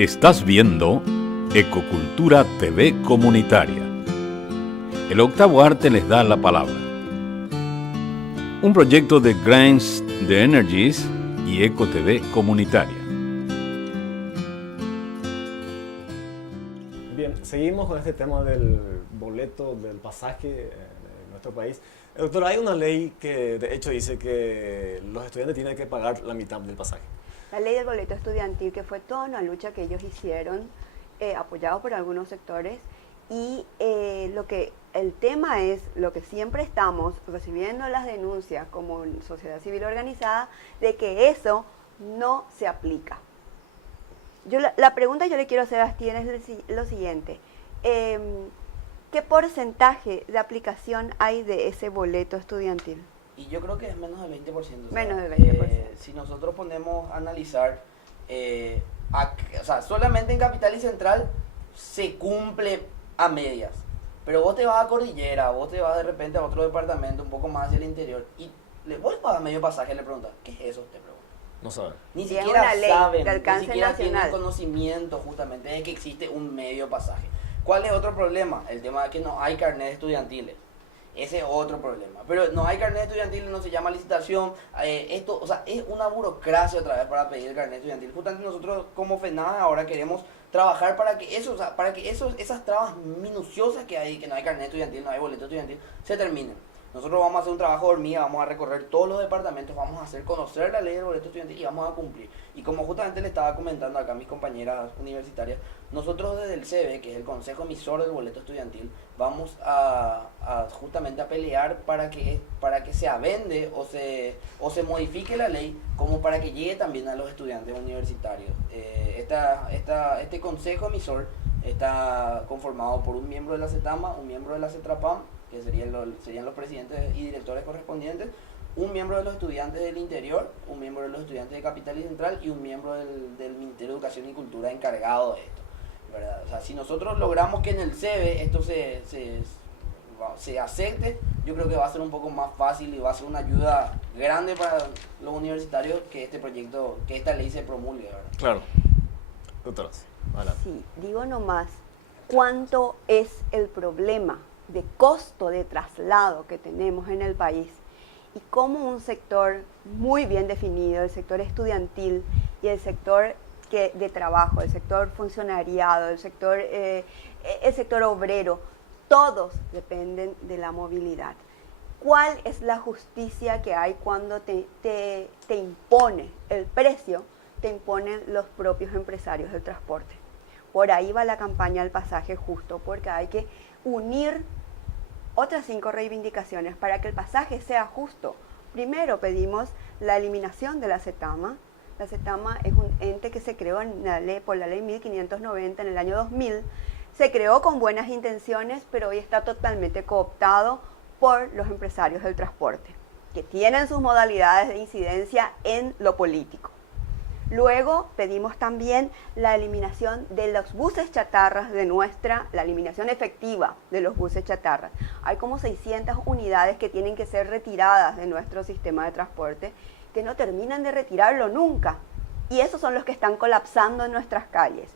Estás viendo Ecocultura TV Comunitaria. El octavo arte les da la palabra. Un proyecto de Grains de Energies y Eco TV Comunitaria. Bien, seguimos con este tema del boleto, del pasaje en nuestro país. Doctor, hay una ley que de hecho dice que los estudiantes tienen que pagar la mitad del pasaje. La ley del boleto estudiantil, que fue toda una lucha que ellos hicieron, apoyado por algunos sectores, y el tema es lo que siempre estamos recibiendo las denuncias como sociedad civil organizada, de que eso no se aplica. La pregunta que yo le quiero hacer a Astien es lo siguiente. ¿Qué porcentaje de aplicación hay de ese boleto estudiantil? Y yo creo que es menos del 20%. Menos del 20%. Si nosotros ponemos a analizar, solamente en Capital y Central se cumple a medias. Pero vos te vas a Cordillera, vos te vas de repente a otro departamento un poco más hacia el interior y vos le pagas medio pasaje y le preguntas, ¿qué es eso? Te pregunto. No saben. Ni Y siquiera es una ley saben, de alcance ni siquiera nacional. tienen conocimiento justamente de que existe un medio pasaje. ¿Cuál es otro problema? El tema de que no hay carnet estudiantiles. Ese es otro problema. Pero no hay carnet estudiantil, no se llama licitación. Es una burocracia otra vez para pedir el carnet estudiantil. Justamente nosotros como FENADE ahora queremos trabajar para que esas trabas minuciosas que hay, que no hay carnet estudiantil, no hay boleto estudiantil, se terminen. Nosotros vamos a hacer un trabajo de hormiga, vamos a recorrer todos los departamentos, vamos a hacer conocer la ley del boleto estudiantil y vamos a cumplir. Y como justamente le estaba comentando acá a mis compañeras universitarias, nosotros desde el CEBE, que es el Consejo Emisor del Boleto Estudiantil, vamos justamente a pelear para que se avende o se modifique la ley como para que llegue también a los estudiantes universitarios. Este Consejo Emisor está conformado por un miembro de la CETAMA, un miembro de la CETRAPAM, que serían los presidentes y directores correspondientes, un miembro de los estudiantes del interior, un miembro de los estudiantes de Capital y Central y un miembro del Ministerio de Educación y Cultura encargado de esto, ¿verdad? O sea, si nosotros logramos que en el CEBE esto se acepte, yo creo que va a ser un poco más fácil y va a ser una ayuda grande para los universitarios que esta ley se promulgue, ¿verdad? Claro. Doctoras, adelante. Sí, digo nomás, ¿cuánto es el problema de costo de traslado que tenemos en el país? Y cómo un sector muy bien definido, el sector estudiantil y el sector de trabajo, el sector funcionariado, el sector obrero, todos dependen de la movilidad. ¿Cuál es la justicia que hay cuando te impone el precio, te imponen los propios empresarios del transporte? Por ahí va la campaña del pasaje justo, porque hay que unir otras 5 reivindicaciones para que el pasaje sea justo. Primero pedimos la eliminación de la CETAMA. La CETAMA es un ente que se creó por la ley 1590 en el año 2000. Se creó con buenas intenciones, pero hoy está totalmente cooptado por los empresarios del transporte, que tienen sus modalidades de incidencia en lo político. Luego pedimos también la eliminación de los buses chatarras la eliminación efectiva de los buses chatarras. Hay como 600 unidades que tienen que ser retiradas de nuestro sistema de transporte, que no terminan de retirarlo nunca. Y esos son los que están colapsando en nuestras calles.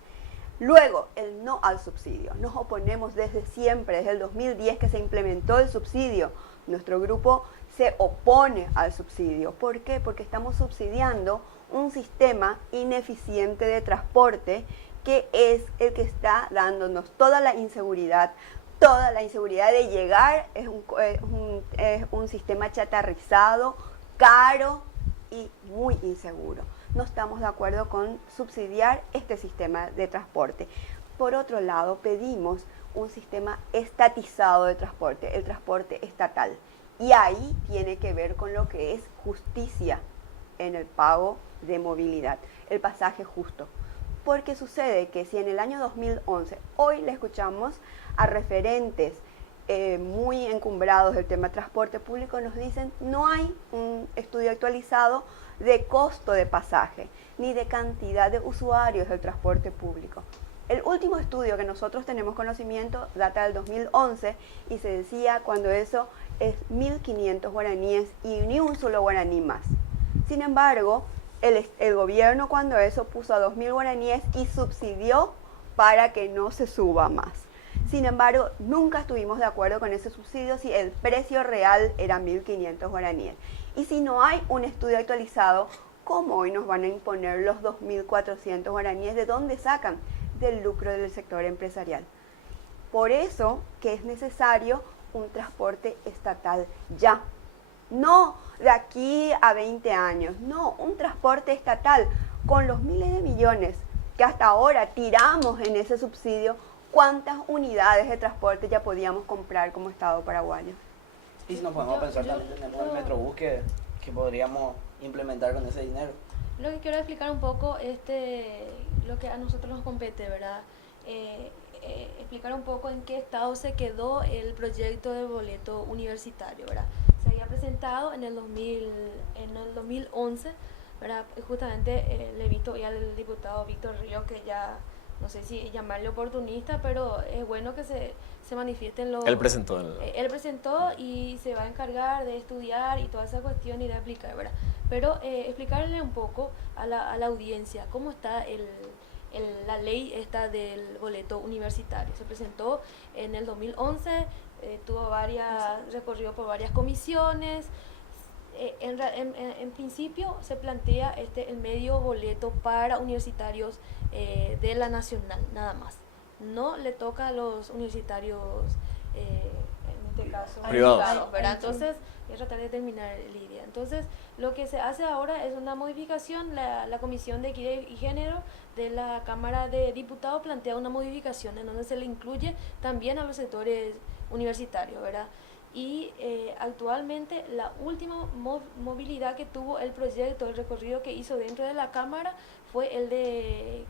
Luego, el no al subsidio. Nos oponemos desde siempre, desde el 2010 que se implementó el subsidio. Nuestro grupo se opone al subsidio. ¿Por qué? Porque estamos subsidiando un sistema ineficiente de transporte que es el que está dándonos toda la inseguridad de llegar. Es un sistema chatarrizado, caro y muy inseguro. No estamos de acuerdo con subsidiar este sistema de transporte. Por otro lado, pedimos un sistema estatizado de transporte, el transporte estatal. Y ahí tiene que ver con lo que es justicia en el pago de movilidad, el pasaje justo. Porque sucede que si en el año 2011, hoy le escuchamos a referentes muy encumbrados del tema de transporte público, nos dicen no hay un estudio actualizado de costo de pasaje, ni de cantidad de usuarios del transporte público. El último estudio que nosotros tenemos conocimiento data del 2011 y se decía cuando eso es 1.500 guaraníes y ni un solo guaraní más. Sin embargo, el gobierno cuando eso puso a 2.000 guaraníes y subsidió para que no se suba más. Sin embargo, nunca estuvimos de acuerdo con ese subsidio si el precio real era 1.500 guaraníes. Y si no hay un estudio actualizado, ¿cómo hoy nos van a imponer los 2.400 guaraníes? ¿De dónde sacan? Del lucro del sector empresarial. Por eso que es necesario un transporte estatal ya. No de aquí a 20 años, no, un transporte estatal con los miles de millones que hasta ahora tiramos en ese subsidio. ¿Cuántas unidades de transporte ya podíamos comprar como Estado paraguayo? Y si nos podemos pensar también tenemos el Metrobús que podríamos implementar con ese dinero. Lo que quiero explicar un poco, lo que a nosotros nos compete, ¿verdad? Explicar un poco en qué estado se quedó el proyecto de boleto universitario, ¿verdad? Se había presentado en el 2011, ¿verdad? Justamente le he visto ya al diputado Víctor Ríos que ya, no sé si llamarle oportunista, pero es bueno que se manifiesten los... Él presentó. Él presentó y se va a encargar de estudiar y toda esa cuestión y de aplicar, ¿verdad? Pero explicarle un poco a la audiencia cómo está la ley esta del boleto universitario. Se presentó en el 2011, recorrió por varias comisiones. En principio se plantea el medio boleto para universitarios de la nacional, nada más. No le toca a los universitarios, en este caso, privados, ¿verdad? Entonces, voy a tratar de terminar la idea. Entonces, lo que se hace ahora es una modificación. La Comisión de Equidad y Género de la Cámara de Diputados plantea una modificación en donde se le incluye también a los sectores universitarios, ¿verdad? Y actualmente la última movilidad que tuvo el proyecto, el recorrido que hizo dentro de la Cámara, fue el de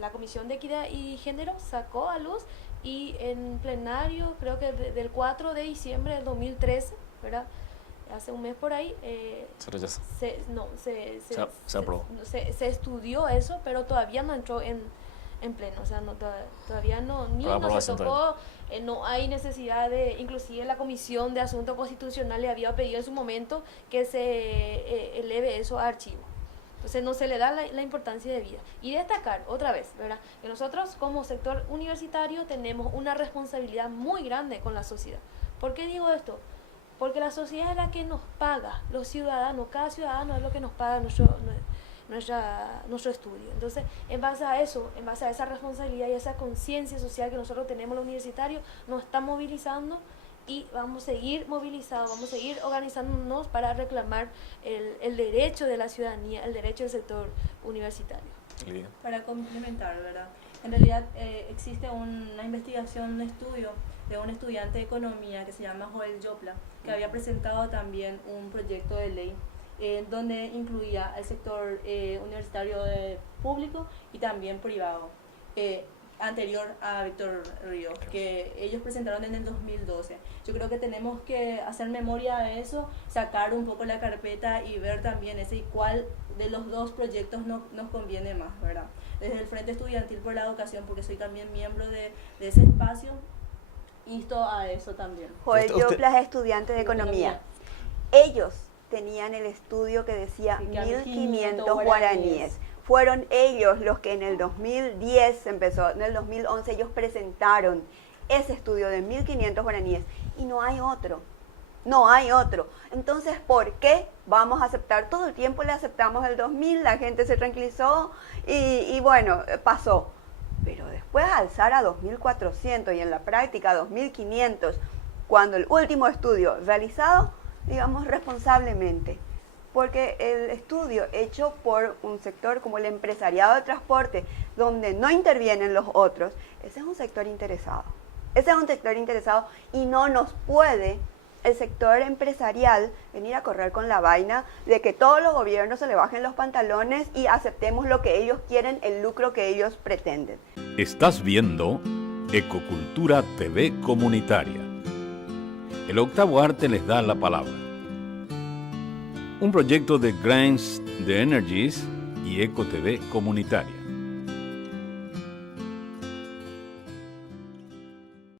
la Comisión de Equidad y Género, sacó a luz, y en plenario, creo que del 4 de diciembre del 2013, ¿verdad? Hace un mes por ahí, Se rechazó. Se aprobó. Se estudió eso, pero todavía no entró en pleno, o sea, todavía no se tocó, no hay necesidad de, inclusive la Comisión de Asuntos Constitucionales le había pedido en su momento que se eleve eso a archivo. Entonces no se le da la importancia de vida. Y destacar otra vez, ¿verdad?, que nosotros como sector universitario tenemos una responsabilidad muy grande con la sociedad. ¿Por qué digo esto? Porque la sociedad es la que nos paga, los ciudadanos, cada ciudadano es lo que nos paga nuestro estudio. Entonces, en base a eso, en base a esa responsabilidad y a esa conciencia social que nosotros tenemos los universitarios, nos está movilizando y vamos a seguir movilizados, vamos a seguir organizándonos para reclamar el derecho de la ciudadanía, el derecho del sector universitario. Para complementar, ¿verdad? En realidad existe una investigación, un estudio de un estudiante de economía que se llama Joel Jopla, que había presentado también un proyecto de ley donde incluía el sector universitario público y también privado, anterior a Víctor Ríos, que ellos presentaron en el 2012. Yo creo que tenemos que hacer memoria de eso, sacar un poco la carpeta y ver también ese y cuál de los dos proyectos nos conviene más, ¿verdad? Desde el Frente Estudiantil por la Educación, porque soy también miembro de ese espacio, insto a eso también. Joel Jopla es estudiante de economía. Ellos tenían el estudio que decía 1.500 guaraníes. Fueron ellos los que en el 2010 empezó, en el 2011 ellos presentaron ese estudio de 1.500 guaraníes y no hay otro. No hay otro. Entonces, ¿por qué vamos a aceptar? Todo el tiempo le aceptamos el 2.000, la gente se tranquilizó y bueno, pasó. Pero después alzar a 2.400 y en la práctica 2.500, cuando el último estudio realizado, digamos responsablemente, porque el estudio hecho por un sector como el empresariado de transporte, donde no intervienen los otros, ese es un sector interesado. Ese es un sector interesado y no nos puede el sector empresarial venir a correr con la vaina de que todos los gobiernos se le bajen los pantalones y aceptemos lo que ellos quieren, el lucro que ellos pretenden. Estás viendo Ecocultura TV Comunitaria. El Octavo Arte les da la palabra. Un proyecto de Grains de Energies y Eco TV Comunitaria.